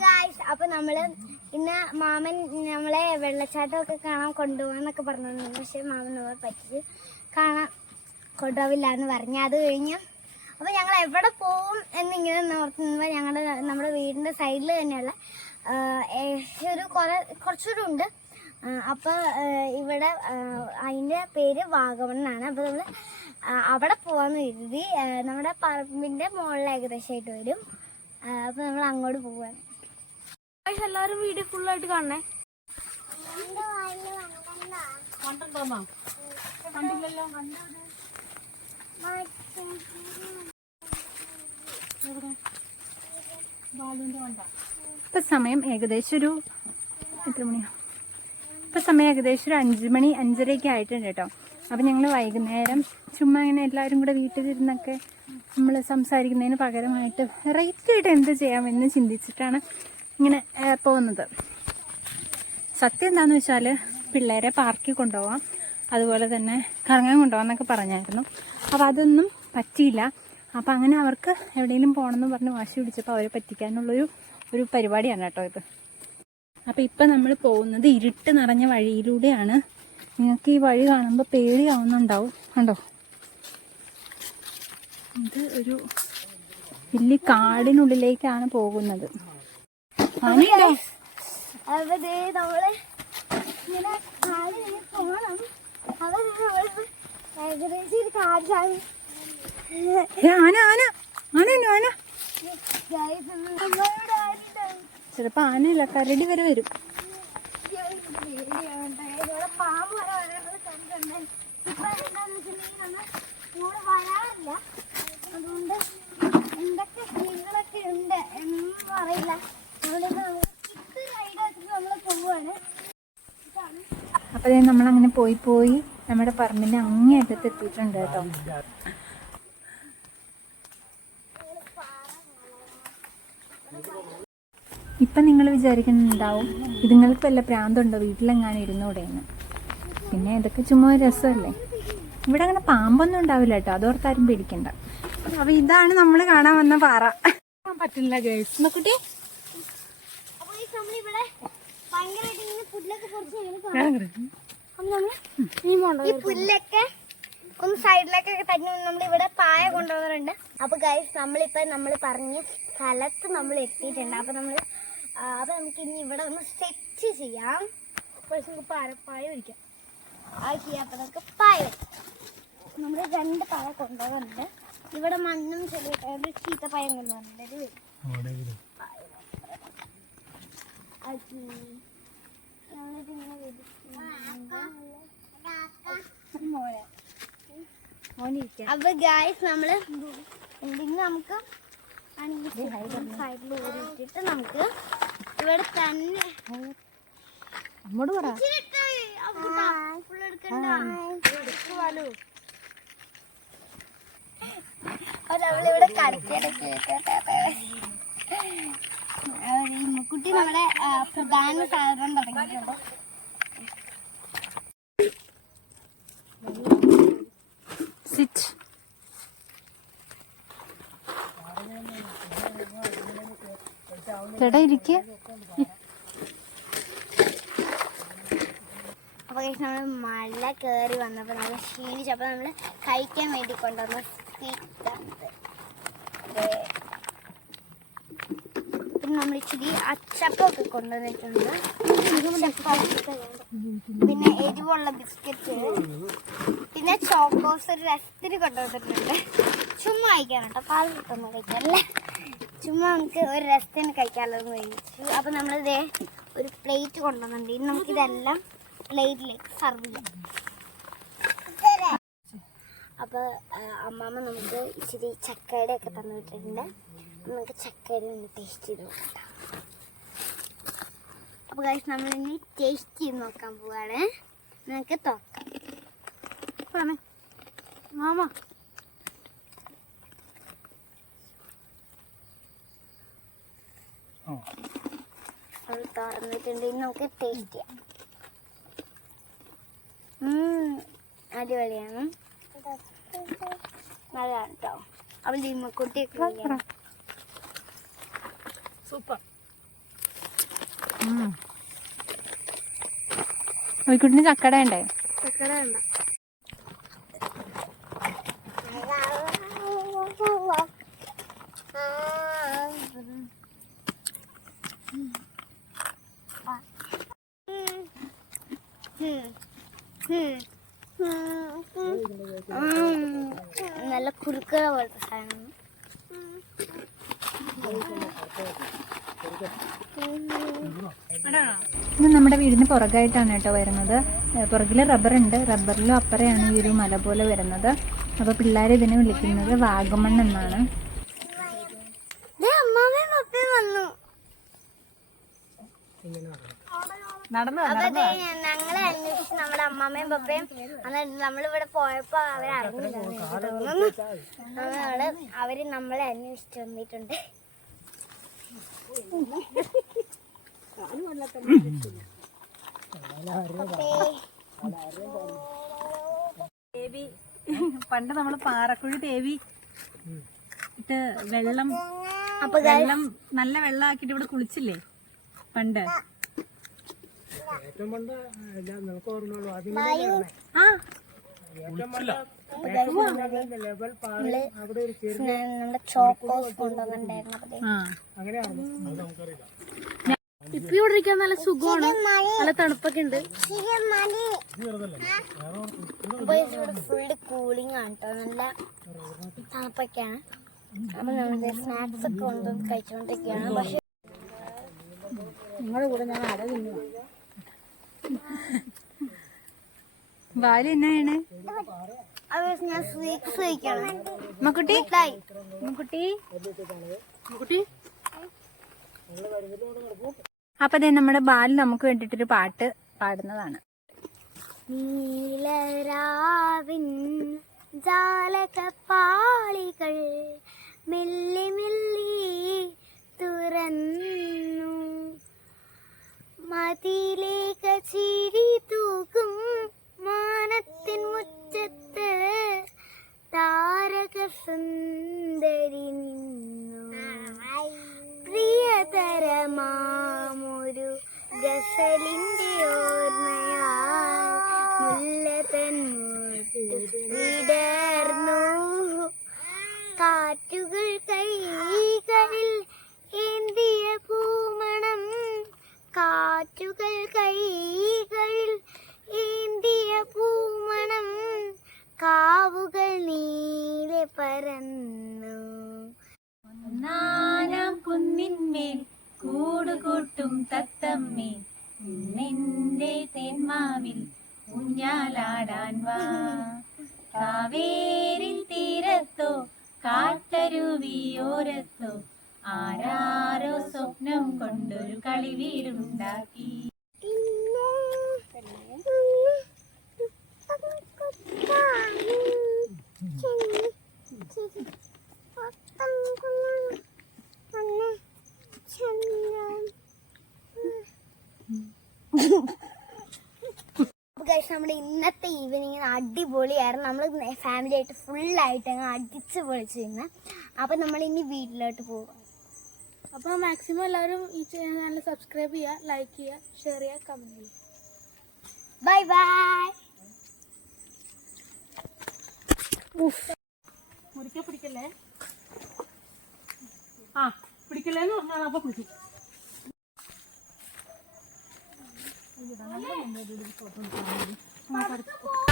Guys അപ്പൊ നമ്മൾ ഇന്ന് മാമൻ നമ്മളെ വെള്ളച്ചാട്ടമൊക്കെ കാണാൻ കൊണ്ടുപോകാന്നൊക്കെ പറഞ്ഞു പക്ഷെ മാമൻ നമ്മളെ പറ്റിച്ച് കാണാൻ കൊണ്ടുപോവില്ല എന്ന് പറഞ്ഞു. അത് കഴിഞ്ഞ് അപ്പൊ ഞങ്ങൾ എവിടെ പോവും എന്നിങ്ങനെ നോക്കുമ്പോൾ ഞങ്ങളുടെ നമ്മുടെ വീടിന്റെ സൈഡിൽ തന്നെയുള്ള ഒരു കുറെ കുറച്ചുകൂടെ ഉണ്ട്. അപ്പൊ ഇവിടെ അതിന്റെ പേര് വാഗമൺ എന്നാണ്. അപ്പൊ നമ്മൾ അവിടെ പോവാന്ന് കരുതി നമ്മുടെ പറമ്പിന്റെ മുകളിൽ ഏകദേശമായിട്ട് വരും. അപ്പൊ നമ്മൾ അങ്ങോട്ട് പോവാണ്. എല്ലാരും വീഡിയോ ഫുൾ ആയിട്ട് കാണണേ. കണ്ടിട്ടുണ്ടോ കണ്ടില്ലല്ലോ. ഇപ്പൊ സമയം ഏകദേശം ഒരു എത്ര മണിയാ? ഇപ്പൊ സമയം ഏകദേശം ഒരു അഞ്ചു മണി അഞ്ചരയൊക്കെ ആയിട്ടുണ്ട് കേട്ടോ. അപ്പൊ ഞങ്ങൾ വൈകുന്നേരം ചുമ്മാ ഇങ്ങനെ എല്ലാവരും കൂടെ വീട്ടിലിരുന്നൊക്കെ നമ്മൾ സംസാരിക്കുന്നതിന് പകരമായിട്ട് വെറൈറ്റി ആയിട്ട് എന്ത് ചെയ്യാമെന്ന് ചിന്തിച്ചിട്ടാണ് ഇങ്ങനെ പോകുന്നത്. സത്യം എന്താണെന്ന് വെച്ചാൽ പിള്ളേരെ പാർക്കിൽ കൊണ്ടുപോകാം അതുപോലെ തന്നെ കറങ്ങാൻ കൊണ്ടുപോകാമെന്നൊക്കെ പറഞ്ഞായിരുന്നു. അപ്പോൾ അതൊന്നും പറ്റിയില്ല. അപ്പോൾ അങ്ങനെ അവർക്ക് എവിടെയെങ്കിലും പോകണമെന്ന് പറഞ്ഞ് വാശി പിടിച്ചപ്പോൾ അവരെ പറ്റിക്കാനുള്ളൊരു ഒരു പരിപാടിയാണ് കേട്ടോ ഇത്. അപ്പോൾ ഇപ്പം നമ്മൾ പോകുന്നത് ഇരുട്ട് നിറഞ്ഞ വഴിയിലൂടെയാണ്. നിങ്ങൾക്ക് ഈ വഴി കാണുമ്പോൾ പേടിയാവുന്നുണ്ടാവും. കണ്ടോ? ഇത് ഒരു വലിയ കാടിനുള്ളിലേക്കാണ് പോകുന്നത്. അപ്പൊ ദേ നമ്മൾ ഇങ്ങനെ കാൽ ഇങ്ങനെ പോണം ഏകദേശം ഒരു കാട് ആന ആന. ആന? ചിലപ്പോ ആനയില്ല കരടി വരെ വരും. പാമ്പ്. ഇപ്പൊ എന്താന്ന് വെച്ചിട്ടുണ്ടെങ്കിൽ നമ്മൾ വരാറില്ല. അതുകൊണ്ട് എന്തൊക്കെ സ്ത്രീകളൊക്കെ ഉണ്ട് എന്നൊന്നും അറിയില്ല. അപ്പോൾ നമ്മളങ്ങനെ പോയി പോയി നമ്മുടെ പറമ്പിന്റെ അങ്ങേയറ്റത്ത് എത്തിയിട്ടുണ്ട് കേട്ടോ. ഇപ്പം നിങ്ങൾ വിചാരിക്കുന്നുണ്ടാവും ഇതുങ്ങൾക്ക് വല്ല പ്രാന്തുണ്ടോ? വീട്ടിലെങ്ങാനും ഇരുന്നൂടെയെന്ന് പിന്നെ ഇതൊക്കെ ചുമ്മാ രസമല്ലേ? ഇവിടെ അങ്ങനെ പാമ്പൊന്നും ഉണ്ടാവില്ല കേട്ടോ അതോർത്താരും പേടിക്കണ്ട. അപ്പൊ ഇതാണ് നമ്മൾ കാണാൻ വന്ന പാറ. പറ്റില്ല ഗേൾസ് കുട്ടി? അപ്പൊ നമ്മളിവിടെ ഭയങ്കരമായിട്ട് ഇങ്ങനെ പുല്ലൊക്കെ പൊറിച്ച് പോകും. അപ്പൊ നമ്മൾ ഈ പുല്ലൊക്കെ ഒന്ന് സൈഡിലേക്കൊക്കെ തന്നെ നമ്മളിവിടെ പായ കൊണ്ടുവന്നിട്ടുണ്ട്. അപ്പൊ ഗൈസ് നമ്മളിപ്പോ നമ്മൾ പറഞ്ഞ സ്ഥലത്ത് നമ്മൾ എത്തിയിട്ടുണ്ട്. അപ്പൊ നമ്മൾ ആ, അപ്പൊ നമുക്ക് ഇനി ഇവിടെ ഒന്ന് സെറ്റ് ചെയ്യാം. കുറച്ച് നമുക്ക് പായ പായ ഒഴിക്കാം ആ ചെയ്യാം. അപ്പൊ നമുക്ക് പായ നമ്മൾ രണ്ട് പായ കൊണ്ടുപോകുന്നുണ്ട് ഇവിടെ മണ്ണും ചെറിയ ചീത്ത ചീത്തപ്പായം കൊണ്ടുവന്നിട്ടുണ്ട് ഇത് വരും അത് ഞങ്ങളിതിങ്ങനെ അപ്പൊ ഗായ്സ് നമ്മൾ എന്തെങ്കിലും നമുക്ക് സൈഡിൽ ഊരിട്ടിട്ട് നമുക്ക് ഇവിടെ തന്നെ അവളിവിടെ പറ. ഇട്ട് അപ്പുട്ടാ. കുട്ടി നമ്മുടെ പ്രധാന സാധനം തുടങ്ങിയിട്ടുണ്ട് സിറ്റ് ചേട്ടാ ഇരിക്കുക അപ്പൊ നമ്മൾ മല കയറി വന്നപ്പോ നമ്മൾ ക്ഷീണിച്ചപ്പോ നമ്മൾ കഴിക്കാൻ വേണ്ടി കൊണ്ടുവന്ന സ്വീറ്റ് ഇച്ചിരി അച്ചപ്പൊക്കെ കൊണ്ടുവന്നിട്ടുണ്ട്. പിന്നെ എരിവുള്ള ബിസ്ക്കറ്റ്. പിന്നെ ചോക്കോസ് ഒരു രസത്തിന് കൊണ്ടുവന്നിട്ടുണ്ട്. ചുമ്മാ കഴിക്കാൻ കേട്ടോ. പാൽ കിട്ടുന്നു കഴിക്കാറില്ല ചുമ്മാ നമുക്ക് ഒരു രസത്തിന് എന്ന് കഴിച്ചു അപ്പൊ നമ്മളിതേ ഒരു പ്ലേറ്റ് കൊണ്ടുവന്നിട്ടുണ്ട്. ഇനി നമുക്കിതെല്ലാം പ്ലേറ്റിലേക്ക് സർവ് ചെയ്യാം. അപ്പൊ അമ്മാമ്മ നമുക്ക് ഇച്ചിരി ചക്കയുടെ ഒക്കെ തന്നിട്ടുണ്ട് നമുക്ക് ചക്കയുടെ ഒന്ന് ടേസ്റ്റ് ചെയ്ത് നോക്കാം അപ്പൊ കഴിച്ച് നമ്മളിനി ടേസ്റ്റ് ചെയ്ത് നോക്കാൻ പോവാണ്. നമുക്ക് തുറക്കാം. മാമ. തുറന്നിട്ടുണ്ട്. നമുക്ക് ടേസ്റ്റ് ചെയ്യാം. അടിപൊളിയാണ്. നല്ലതാണ് കേട്ടോ അവൾ ലിമ്മക്കുട്ടിയൊക്കെ കോഴിക്കുട്ടിന് ചക്കട വേണ്ടേ? ചക്കട നല്ല കുറുക്കുള്ള പോലത്തെ സാധനം ഇത് നമ്മുടെ വീടിന് പുറകായിട്ടാണ് കേട്ടോ വരുന്നത്. പുറകിൽ റബ്ബർ ഉണ്ട്. റബ്ബറിലും അപ്പുറയാണ് ഈ ഒരു മല പോലെ വരുന്നത്. അപ്പോൾ പിള്ളേർ ഇതിനെ വിളിക്കുന്നത് വാഗമൺ എന്നാണ്. ഞങ്ങളെ അന്വേഷിച്ച് നമ്മുടെ അമ്മാമ്മയും പപ്പയും അന്ന് നമ്മളിവിടെ പോയപ്പോ അവരറിഞ്ഞില്ല. തോന്നുന്നു നമ്മൾ അവർ നമ്മളെ അന്വേഷിച്ച് വന്നിട്ടുണ്ട്. പണ്ട് നമ്മൾ പാറക്കുഴി ദേവി ഇട്ട് വെള്ളം അപ്പൊ വെള്ളം നല്ല വെള്ളമാക്കിട്ട് ഇവിടെ കുളിച്ചില്ലേ? പണ്ട്. ആ നമ്മുടെ ചോക്കോസ് കൊണ്ടുവന്നിട്ടുണ്ടായിരുന്നു ഇപ്പൊ ഇവിടെ ഇരിക്കാൻ നല്ല സുഖമാണ്. നല്ല തണുപ്പൊക്കെ ഉണ്ട്. ഫുള്ള് കൂളിംഗ് ആണ് കേട്ടോ നല്ല തണുപ്പൊക്കെയാണ്. അപ്പൊ നമ്മൾ സ്നാക്സ് ഒക്കെ കൊണ്ടുവന്ന് കഴിച്ചുകൊണ്ടിരിക്കുകയാണ് പക്ഷെ നിങ്ങളുടെ കൂടെ ഞാൻ അട തിന്നു ബാലി എന്നാണ് ഞാൻ സ്വീറ്റ്സ് കഴിക്കണം മുക്കുട്ടി മുക്കുട്ടി മക്കുട്ടി കുട്ടി അപ്പൊ അതെ നമ്മുടെ ബാലു നമുക്ക് വേണ്ടിട്ടൊരു പാട്ട് പാടുന്നതാണ്. നീലരാവിൻ ജാലകപ്പാളികൾ മെല്ലി മെല്ലി തുറന്നു. മതിലേക്ക് ചിരി സുന്ദരി നിന്നു പ്രിയതരമാമൊരു ഗസലിന്റെ ഓർമ്മയായി മുല്ലതൻ വിടർന്നു കാറ്റുകൾ കൈകളിൽ ഏന്തിയ പൂമണം. കാറ്റുകൾ കൈകളിൽ ഏന്തിയ പൂമണം. കാവുകൾ നീലെ പരന്നു നാനാം കുന്നിന്മേൽ കൂടുകൂട്ടും തത്തമ്മേ നിന്റെ തെന്മാവിൽ ഊഞ്ഞാലാടാൻ വാ കാവേരി തീരത്തോ കാട്ടരുവിയോരത്തോ ആരാരോ സ്വപ്നം കൊണ്ടൊരു നമ്മുടെ ഇന്നത്തെ ഈവനിങ് അടിപൊളിയായിരുന്നു. നമ്മൾ ഫാമിലി ആയിട്ട് ഫുള്ളായിട്ട് അങ്ങ് അടിച്ച് പൊളിച്ചു നിന്ന് അപ്പം നമ്മൾ ഇനി വീട്ടിലോട്ട് പോകും അപ്പൊ മാക്സിമം എല്ലാവരും ഈ ചാനൽ സബ്സ്ക്രൈബ് ചെയ്യുക ലൈക്ക് ചെയ്യുക ഷെയർ ചെയ്യുക കമന്റ് ചെയ്യുക ബൈ ബൈ മുറിക്ക പിടിക്കല്ലേ? ആ പിടിക്കല്ലേന്ന് പറഞ്ഞാൽ അപ്പൊ പിടിക്കും പപ്പു